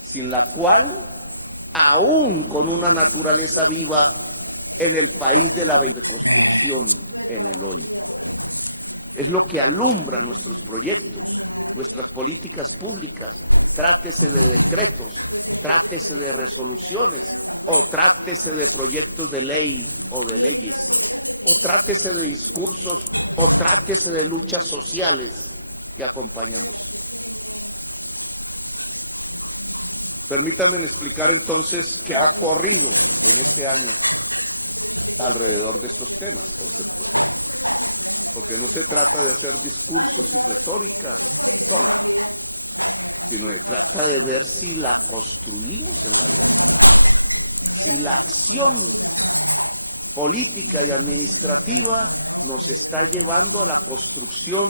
sin la cual, aún con una naturaleza viva en el país de la construcción en el hoy, es lo que alumbra nuestros proyectos, nuestras políticas públicas, trátese de decretos, trátese de resoluciones, o trátese de proyectos de ley o de leyes, o trátese de discursos, o trátese de luchas sociales que acompañamos. Permítanme explicar entonces qué ha ocurrido en este año alrededor de estos temas conceptuales. Porque no se trata de hacer discursos y retórica sola, sino se trata de ver si la construimos en la realidad. Si la acción política y administrativa nos está llevando a la construcción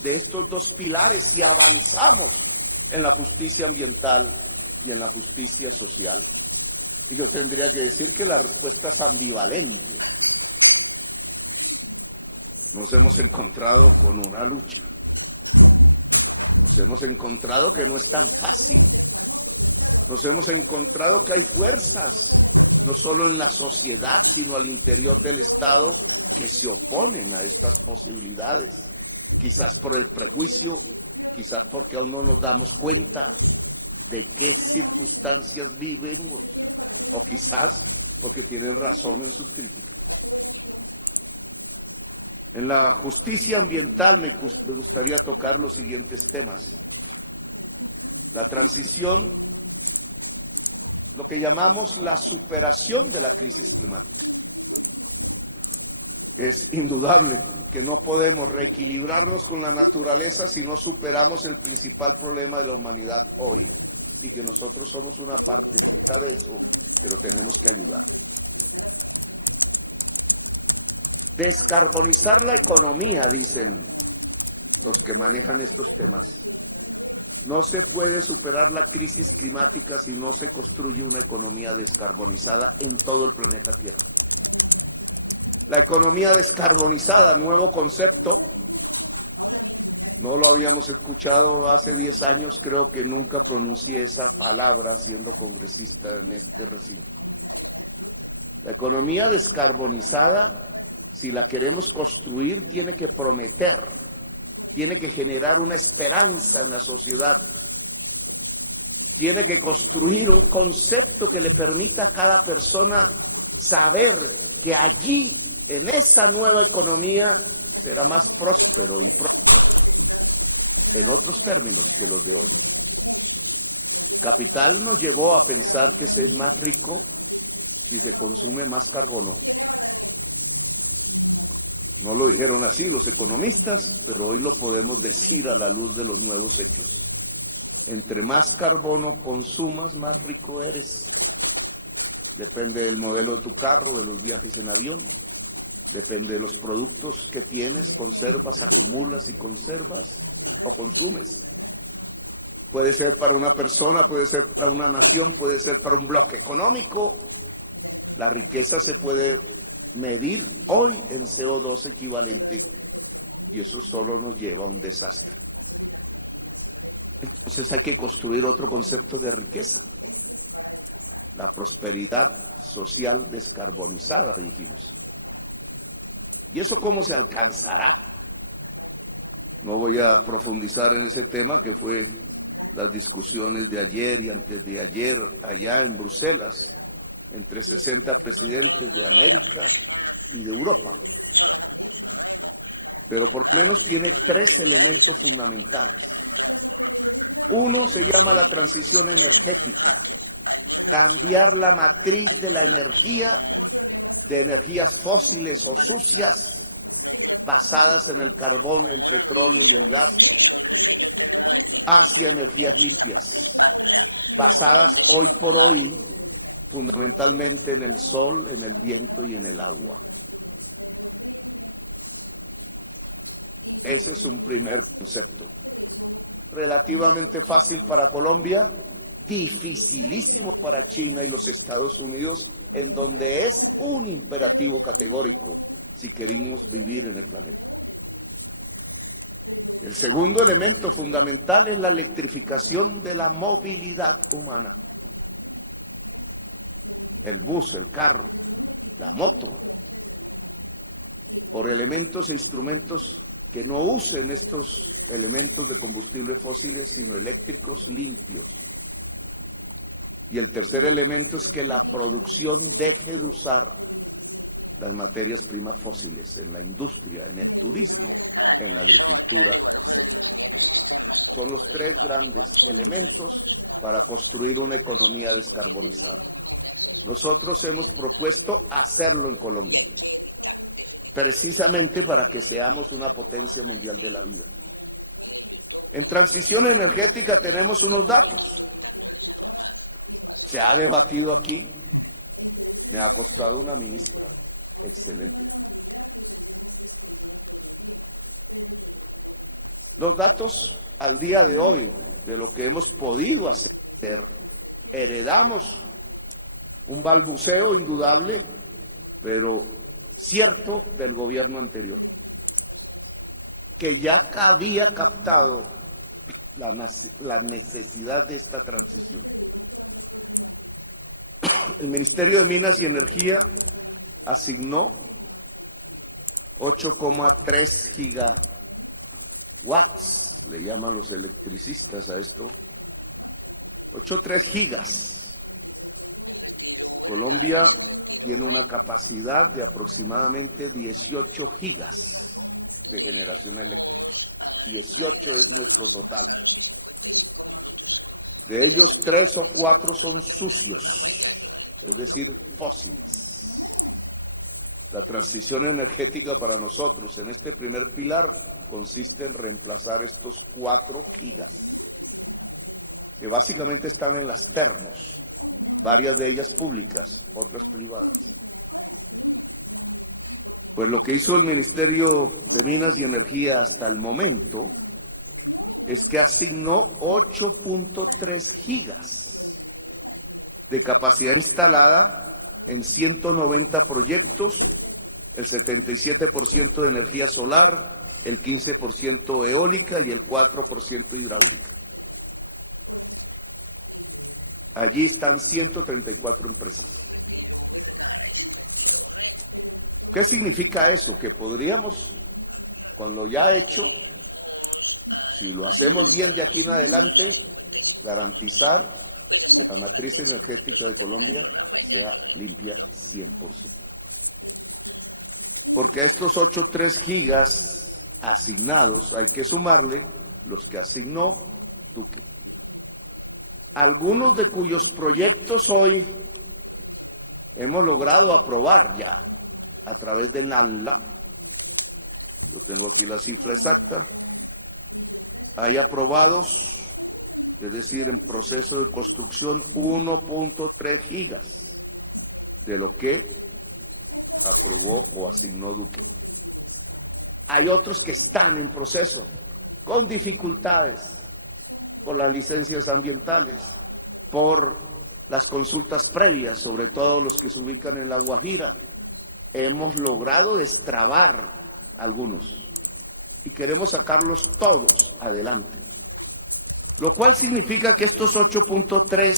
de estos dos pilares y avanzamos en la justicia ambiental y en la justicia social. Y yo tendría que decir que la respuesta es ambivalente. Nos hemos encontrado con una lucha. Nos hemos encontrado que no es tan fácil. Nos hemos encontrado que hay fuerzas, no solo en la sociedad, sino al interior del Estado, que se oponen a estas posibilidades. Quizás por el prejuicio, quizás porque aún no nos damos cuenta de qué circunstancias vivimos, o quizás porque tienen razón en sus críticas. En la justicia ambiental me gustaría tocar los siguientes temas. La transición, lo que llamamos la superación de la crisis climática. Es indudable que no podemos reequilibrarnos con la naturaleza si no superamos el principal problema de la humanidad hoy, y que nosotros somos una partecita de eso, pero tenemos que ayudar. Descarbonizar la economía, dicen los que manejan estos temas. No se puede superar la crisis climática si no se construye una economía descarbonizada en todo el planeta Tierra. La economía descarbonizada, nuevo concepto, no lo habíamos escuchado hace 10 años, creo que nunca pronuncié esa palabra siendo congresista en este recinto. La economía descarbonizada, si la queremos construir, tiene que prometer, tiene que generar una esperanza en la sociedad, tiene que construir un concepto que le permita a cada persona saber que allí, en esa nueva economía, será más próspero y próspero, en otros términos que los de hoy. El capital nos llevó a pensar que se es más rico si se consume más carbono. No lo dijeron así los economistas, pero hoy lo podemos decir a la luz de los nuevos hechos. Entre más carbono consumas, más rico eres. Depende del modelo de tu carro, de los viajes en avión, depende de los productos que tienes, conservas, acumulas y conservas o consumes. Puede ser para una persona, puede ser para una nación, puede ser para un bloque económico. La riqueza se puede medir hoy en CO2 equivalente, y eso solo nos lleva a un desastre. Entonces hay que construir otro concepto de riqueza, la prosperidad social descarbonizada, dijimos. ¿Y eso cómo se alcanzará? No voy a profundizar en ese tema, que fue las discusiones de ayer y antes de ayer allá en Bruselas, entre 60 presidentes de América y de Europa. Pero por lo menos tiene 3 elementos fundamentales. Uno se llama la transición energética, cambiar la matriz de la energía, de energías fósiles o sucias, basadas en el carbón, el petróleo y el gas, hacia energías limpias, basadas hoy por hoy fundamentalmente en el sol, en el viento y en el agua. Ese es un primer concepto. Relativamente fácil para Colombia, dificilísimo para China y los Estados Unidos, en donde es un imperativo categórico si queremos vivir en el planeta. El segundo elemento fundamental es la electrificación de la movilidad humana. El bus, el carro, la moto, por elementos e instrumentos que no usen estos elementos de combustibles fósiles, sino eléctricos limpios. Y el tercer elemento es que la producción deje de usar las materias primas fósiles en la industria, en el turismo, en la agricultura. Son los tres grandes elementos para construir una economía descarbonizada. Nosotros hemos propuesto hacerlo en Colombia, precisamente para que seamos una potencia mundial de la vida. En transición energética tenemos unos datos. Se ha debatido aquí, me ha costado una ministra excelente. Los datos al día de hoy de lo que hemos podido hacer, heredamos un balbuceo indudable, pero cierto del gobierno anterior, que ya había captado la necesidad de esta transición. El Ministerio de Minas y Energía asignó 8,3 gigawatts, le llaman los electricistas a esto, 8,3 gigas. Colombia tiene una capacidad de aproximadamente 18 gigas de generación eléctrica. 18 es nuestro total. De ellos 3 o 4 son sucios, es decir, fósiles. La transición energética para nosotros en este primer pilar consiste en reemplazar estos 4 gigas, que básicamente están en las termos, varias de ellas públicas, otras privadas. Pues lo que hizo el Ministerio de Minas y Energía hasta el momento es que asignó 8,3 gigas de capacidad instalada en 190 proyectos, el 77% de energía solar, el 15% eólica y el 4% hidráulica. Allí están 134 empresas. ¿Qué significa eso? Que podríamos, con lo ya hecho, si lo hacemos bien de aquí en adelante, garantizar que la matriz energética de Colombia sea limpia 100%. Porque a estos 8,3 gigas asignados hay que sumarle los que asignó Duque. Algunos de cuyos proyectos hoy hemos logrado aprobar ya a través del ANLA, yo tengo aquí la cifra exacta, hay aprobados, es decir, en proceso de construcción 1,3 gigas de lo que aprobó o asignó Duque. Hay otros que están en proceso, con dificultades, por las licencias ambientales, por las consultas previas, sobre todo los que se ubican en La Guajira. Hemos logrado destrabar algunos y queremos sacarlos todos adelante. Lo cual significa que estos 8,3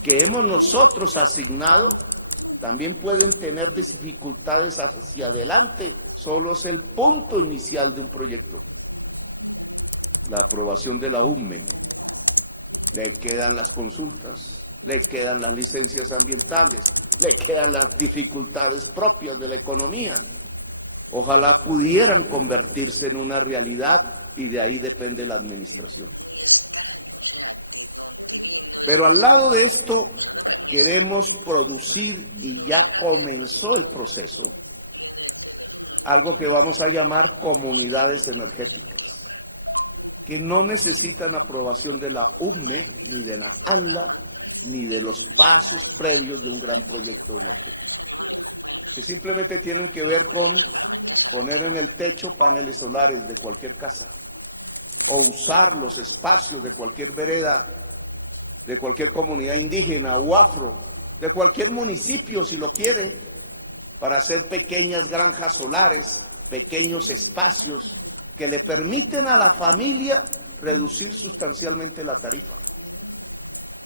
que hemos nosotros asignado también pueden tener dificultades hacia adelante. Solo es el punto inicial de un proyecto. La aprobación de la UME, le quedan las consultas, le quedan las licencias ambientales, le quedan las dificultades propias de la economía. Ojalá pudieran convertirse en una realidad y de ahí depende la administración. Pero al lado de esto queremos producir, y ya comenzó el proceso, algo que vamos a llamar comunidades energéticas, que no necesitan aprobación de la UME, ni de la ANLA, ni de los pasos previos de un gran proyecto energético, que simplemente tienen que ver con poner en el techo paneles solares de cualquier casa, o usar los espacios de cualquier vereda de cualquier comunidad indígena o afro, de cualquier municipio si lo quiere, para hacer pequeñas granjas solares, pequeños espacios que le permiten a la familia reducir sustancialmente la tarifa.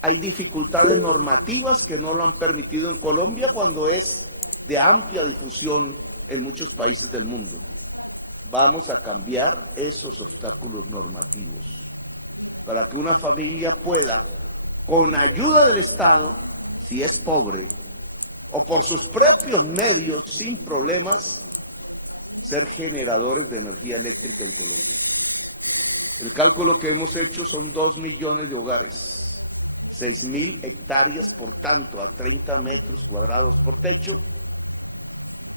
Hay dificultades normativas que no lo han permitido en Colombia cuando es de amplia difusión en muchos países del mundo. Vamos a cambiar esos obstáculos normativos para que una familia pueda, con ayuda del Estado, si es pobre, o por sus propios medios, sin problemas, ser generadores de energía eléctrica en Colombia. El cálculo que hemos hecho son 2 millones de hogares, 6.000 hectáreas, por tanto, a 30 metros cuadrados por techo,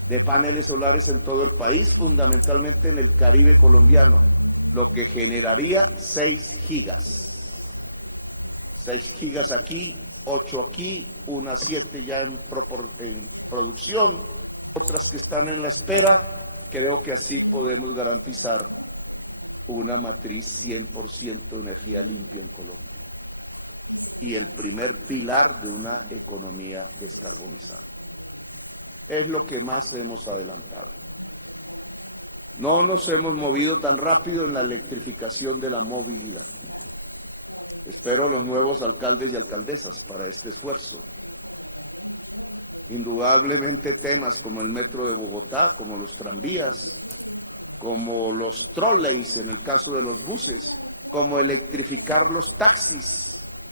de paneles solares en todo el país, fundamentalmente en el Caribe colombiano, lo que generaría 6 gigas. 6 gigas aquí, 8 aquí, unas 7 ya en producción, otras que están en la espera. Creo que así podemos garantizar una matriz 100% energía limpia en Colombia y el primer pilar de una economía descarbonizada. Es lo que más hemos adelantado. No nos hemos movido tan rápido en la electrificación de la movilidad. Espero los nuevos alcaldes y alcaldesas para este esfuerzo. Indudablemente temas como el metro de Bogotá, como los tranvías, como los trolleys en el caso de los buses, como electrificar los taxis,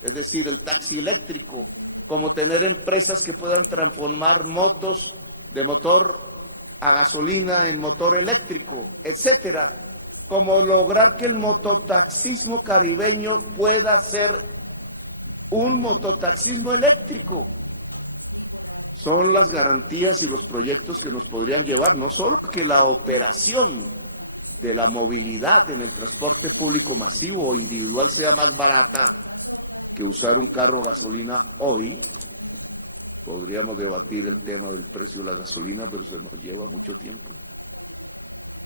es decir, el taxi eléctrico, como tener empresas que puedan transformar motos de motor a gasolina en motor eléctrico, etcétera, como lograr que el mototaxismo caribeño pueda ser un mototaxismo eléctrico. Son las garantías y los proyectos que nos podrían llevar, no solo que la operación de la movilidad en el transporte público masivo o individual sea más barata que usar un carro a gasolina hoy. Podríamos debatir el tema del precio de la gasolina, pero se nos lleva mucho tiempo.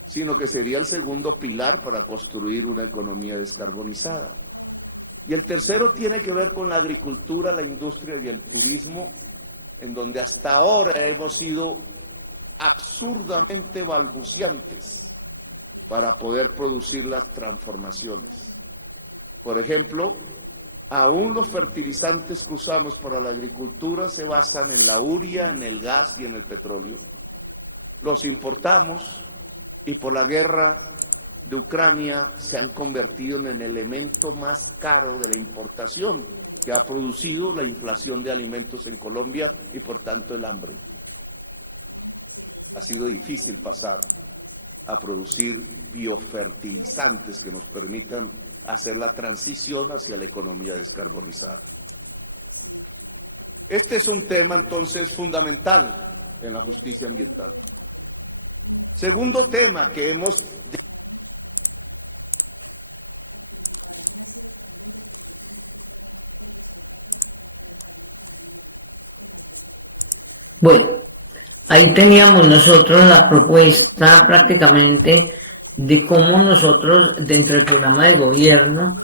Sino que sería el segundo pilar para construir una economía descarbonizada. Y el tercero tiene que ver con la agricultura, la industria y el turismo, en donde hasta ahora hemos sido absurdamente balbuciantes para poder producir las transformaciones. Por ejemplo, aún los fertilizantes que usamos para la agricultura se basan en la urea, en el gas y en el petróleo. Los importamos y por la guerra de Ucrania se han convertido en el elemento más caro de la importación, que ha producido la inflación de alimentos en Colombia y por tanto el hambre. Ha sido difícil pasar a producir biofertilizantes que nos permitan hacer la transición hacia la economía descarbonizada. Este es un tema entonces fundamental en la justicia ambiental. Segundo tema que hemos... Bueno, ahí teníamos nosotros la propuesta prácticamente de cómo nosotros, dentro del programa de gobierno,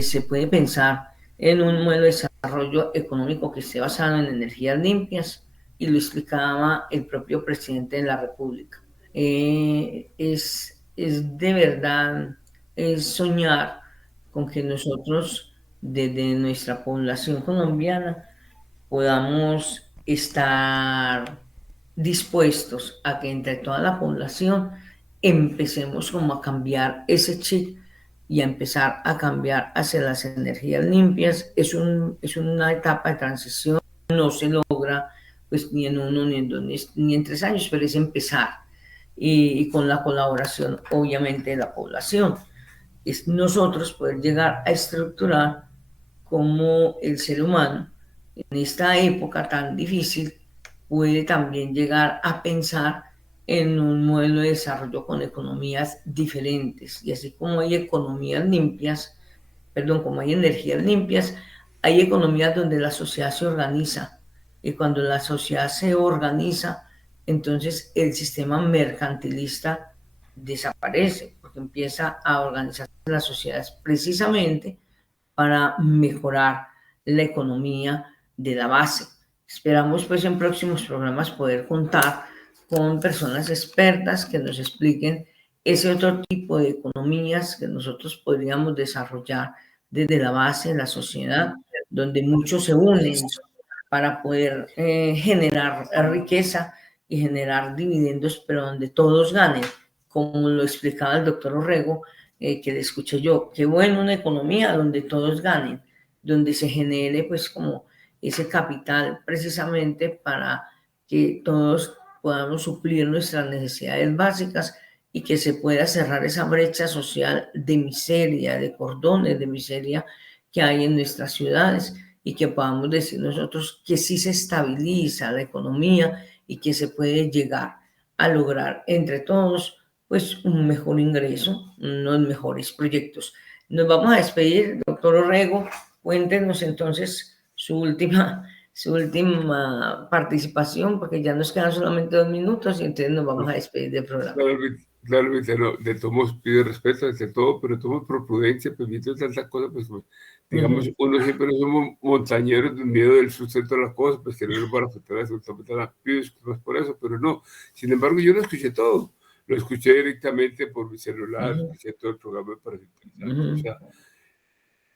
se puede pensar en un modelo de desarrollo económico que esté basado en energías limpias, y lo explicaba el propio presidente de la República. Es de verdad soñar con que nosotros, desde nuestra población colombiana, podamos estar dispuestos a que entre toda la población empecemos como a cambiar ese chip y a empezar a cambiar hacia las energías limpias. Es una etapa de transición, no se logra pues ni en 1, ni en 2, ni en 3 años, pero es empezar y con la colaboración obviamente de la población. Es nosotros poder llegar a estructurar cómo el ser humano en esta época tan difícil puede también llegar a pensar en un modelo de desarrollo con economías diferentes. Y así como hay economías limpias, como hay energías limpias, hay economías donde la sociedad se organiza. Y cuando la sociedad se organiza, entonces el sistema mercantilista desaparece, porque empieza a organizarse las sociedades precisamente para mejorar la economía de la base. Esperamos pues en próximos programas poder contar con personas expertas que nos expliquen ese otro tipo de economías que nosotros podríamos desarrollar desde la base de la sociedad, donde muchos se unen para poder generar riqueza y generar dividendos, pero donde todos ganen, como lo explicaba el doctor Orrego, que le escuché yo. Qué bueno una economía donde todos ganen, donde se genere pues como ese capital precisamente para que todos podamos suplir nuestras necesidades básicas y que se pueda cerrar esa brecha social de miseria, de cordones de miseria que hay en nuestras ciudades, y que podamos decir nosotros que sí se estabiliza la economía y que se puede llegar a lograr entre todos pues un mejor ingreso, unos mejores proyectos. Nos vamos a despedir, doctor Orrego. Cuéntenos entonces su última participación, porque ya nos quedan solamente 2 minutos y entonces nos vamos a despedir del programa. Claramente, no, de todos pido respeto ante todo, pero tomo por prudencia, permito tantas cosas, pues digamos, uno siempre somos montañeros del miedo del sustento de las cosas, pues que no nos van a afectar absolutamente nada. Pido disculpas por eso, pero no. Sin embargo, yo lo escuché todo. Lo escuché directamente por mi celular, escuché todo el programa para o sea,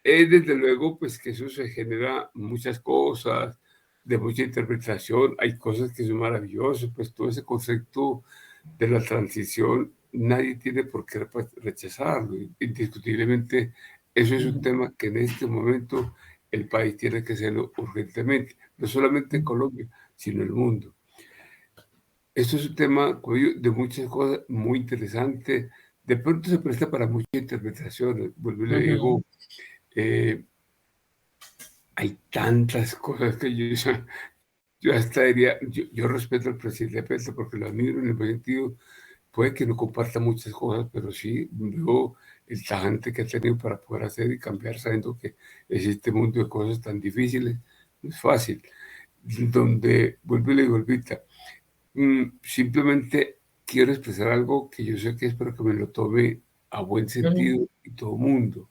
desde luego, pues que eso se genera muchas cosas, de mucha interpretación. Hay cosas que son maravillosas, pues todo ese concepto de la transición, nadie tiene por qué rechazarlo. Indiscutiblemente, eso es un tema que en este momento el país tiene que hacerlo urgentemente, no solamente en Colombia, sino en el mundo. Esto es un tema de muchas cosas muy interesante. De pronto se presta para muchas interpretaciones. Vuelvo y le digo, hay tantas cosas que yo hasta diría, yo respeto al presidente Petro porque lo admiro en el buen sentido. Puede que no comparta muchas cosas, pero sí veo el tajante que ha tenido para poder hacer y cambiar, sabiendo que existe un mundo de cosas tan difíciles. No es fácil. Donde, vuelvo y le digo, Olvita, simplemente quiero expresar algo que yo sé que espero que me lo tome a buen sentido y todo mundo.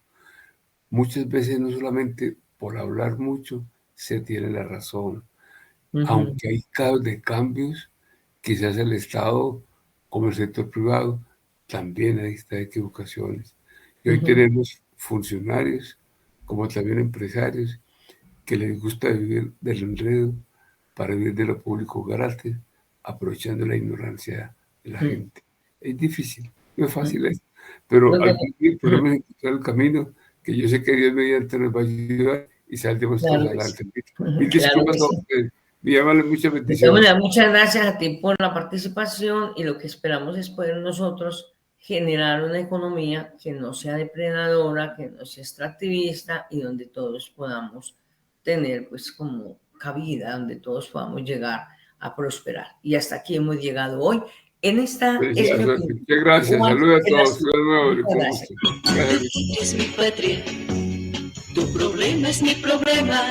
Muchas veces no solamente por hablar mucho se tiene la razón. Aunque hay casos de cambios, quizás el Estado como el sector privado, también hay equivocaciones. Y hoy tenemos funcionarios, como también empresarios, que les gusta vivir del enredo para vivir de lo público gratis, aprovechando la ignorancia de la gente. Es difícil, no es fácil eso, pero al fin podemos encontrar el camino que yo sé que Dios mediante nos va a ayudar y saldremos todos adelante. Mil disculpas a ustedes. Me llaman muchas bendiciones. Muchas gracias a ti por la participación, y lo que esperamos es poder nosotros generar una economía que no sea depredadora, que no sea extractivista, y donde todos podamos tener pues como cabida, donde todos podamos llegar a prosperar. Y hasta aquí hemos llegado hoy en esta... Muchas gracias, saludos a todos. Gracias. Es mi patria, tu problema es mi problema.